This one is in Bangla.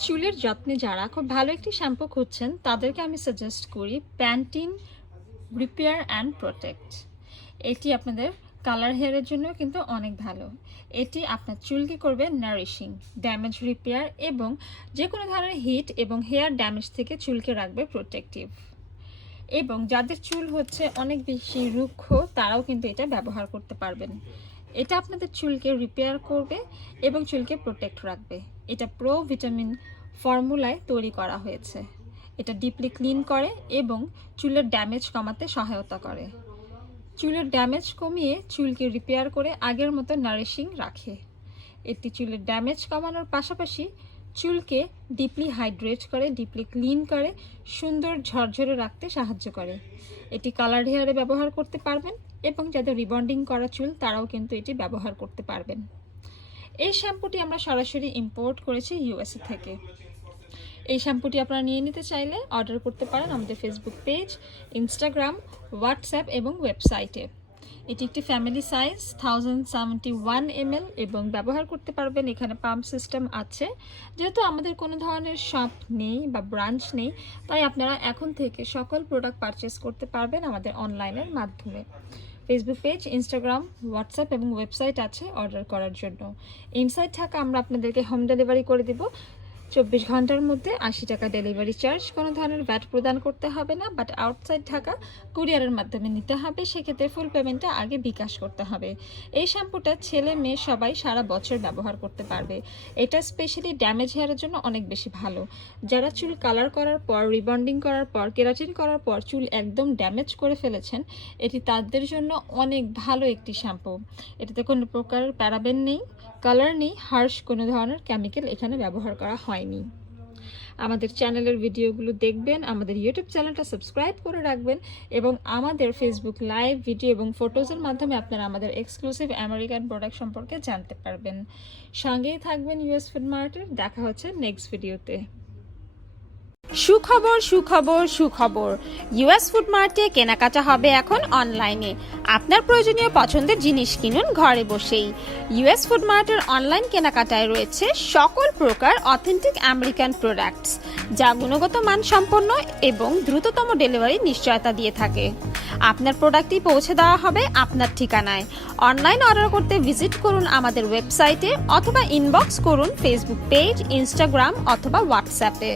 চুলের যত্নে যারা খুব ভালো একটি শ্যাম্পু খুঁজছেন তাদেরকে আমি সাজেস্ট করি প্যান্টিন রিপেয়ার অ্যান্ড প্রোটেক্ট। এটি আপনাদের কালার হেয়ারের জন্য কিন্তু অনেক ভালো। এটি আপনার চুলকে করবে নারিশিং, ড্যামেজ রিপেয়ার এবং যে কোনো ধরনের হিট এবং হেয়ার ড্যামেজ থেকে চুলকে রাখবে প্রোটেক্টিভ। এবং যাদের চুল হচ্ছে অনেক বেশি রুক্ষ তারাও কিন্তু এটা ব্যবহার করতে পারবেন। এটা আপনাদের চুলকে রিপেয়ার করবে এবং চুলকে প্রোটেক্ট রাখবে। এটা প্রো ভিটামিন ফর্মুলায় তৈরি করা হয়েছে। এটা ডিপলি ক্লিন করে এবং চুলের ড্যামেজ কমাতে সহায়তা করে। চুলের ড্যামেজ কমিয়ে চুলকে রিপেয়ার করে আগের মতো নারিশিং রাখে। এটি চুলের ড্যামেজ কমানোর পাশাপাশি চুলকে ডিপলি হাইড্রেট করে, ডিপলি ক্লিন করে, সুন্দর ঝরঝরে রাখতে সাহায্য করে। এটি কালার হেয়ারে ব্যবহার করতে পারবেন এবং যাদের রিবন্ডিং করা চুল তারাও কিন্তু এটি ব্যবহার করতে পারবেন। এই শ্যাম্পুটি আমরা সরাসরি ইম্পোর্ট করেছি ইউএসএ থেকে। এই শ্যাম্পুটি আপনারা নিয়ে নিতে চাইলে অর্ডার করতে পারেন আমাদের ফেসবুক পেজ, ইনস্টাগ্রাম, হোয়াটসঅ্যাপ এবং ওয়েবসাইটে। এটি একটি ফ্যামিলি সাইজ 1071 ml এবং ব্যবহার করতে পারবেন। এখানে পাম্প সিস্টেম আছে। যেহেতু আমাদের কোনো ধরনের শপ নেই বা ব্রাঞ্চ নেই, তাই আপনারা এখন থেকে সকল প্রোডাক্ট পারচেস করতে পারবেন আমাদের অনলাইনের মাধ্যমে। ফেসবুক পেজ, ইনস্টাগ্রাম, হোয়াটসঅ্যাপ এবং ওয়েবসাইট আছে অর্ডার করার জন্য। ইনসাইড ঢাকা আমরা আপনাদেরকে হোম ডেলিভারি করে দেব 24 ঘন্টার মধ্যে। 80 টাকা ডেলিভারি চার্জ, কোনো ধরনের ভ্যাট প্রদান করতে হবে না। বাট আউটসাইড ঢাকা কুরিয়ারের মাধ্যমে নিতে হবে, সেক্ষেত্রে ফুল পেমেন্টটা আগে বিকাশ করতে হবে। এই শ্যাম্পুটা ছেলে মেয়ে সবাই সারা বছর ব্যবহার করতে পারবে। এটা স্পেশালি ড্যামেজ হেয়ারের জন্য অনেক বেশি ভালো। যারা চুল কালার করার পর, রিবন্ডিং করার পর, কেরাটিন করার পর চুল একদম ড্যামেজ করে ফেলেছেন, এটি তাদের জন্য অনেক ভালো একটি শ্যাম্পু। এটাতে কোনো প্রকার প্যারাবেন নেই, কালার নেই, হার্শ কোনো ধরনের কেমিক্যাল এখানে ব্যবহার করা হয়নি। আমাদের চ্যানেলের ভিডিওগুলো দেখবেন, আমাদের ইউটিউব চ্যানেলটা সাবস্ক্রাইব করে রাখবেন এবং আমাদের ফেসবুক লাইভ ভিডিও এবং ফটোজের মাধ্যমে আপনারা আমাদের এক্সক্লুসিভ আমেরিকান প্রোডাক্ট সম্পর্কে জানতে পারবেন। সঙ্গেই থাকবেন ইউএস ফুড মার্টের। দেখা হচ্ছে নেক্সট ভিডিওতে। সুখবর সুখবর সুখবর, ইউএস ফুড মার্টে কেনাকাটা হবে এখন অনলাইনে। আপনার প্রয়োজনীয় পছন্দের জিনিস কিনুন ঘরে বসেই। ইউএস ফুড মার্টের অনলাইন কেনাকাটায় রয়েছে সকল প্রকার অথেন্টিক আমেরিকান প্রোডাক্টস, যা গুণগত মান সম্পন্ন এবং দ্রুততম ডেলিভারি নিশ্চয়তা দিয়ে থাকে। আপনার প্রোডাক্টটি পৌঁছে দেওয়া হবে আপনার ঠিকানায়। অনলাইন অর্ডার করতে ভিজিট করুন আমাদের ওয়েবসাইটে অথবা ইনবক্স করুন ফেসবুক পেজ, ইনস্টাগ্রাম অথবা হোয়াটসঅ্যাপে।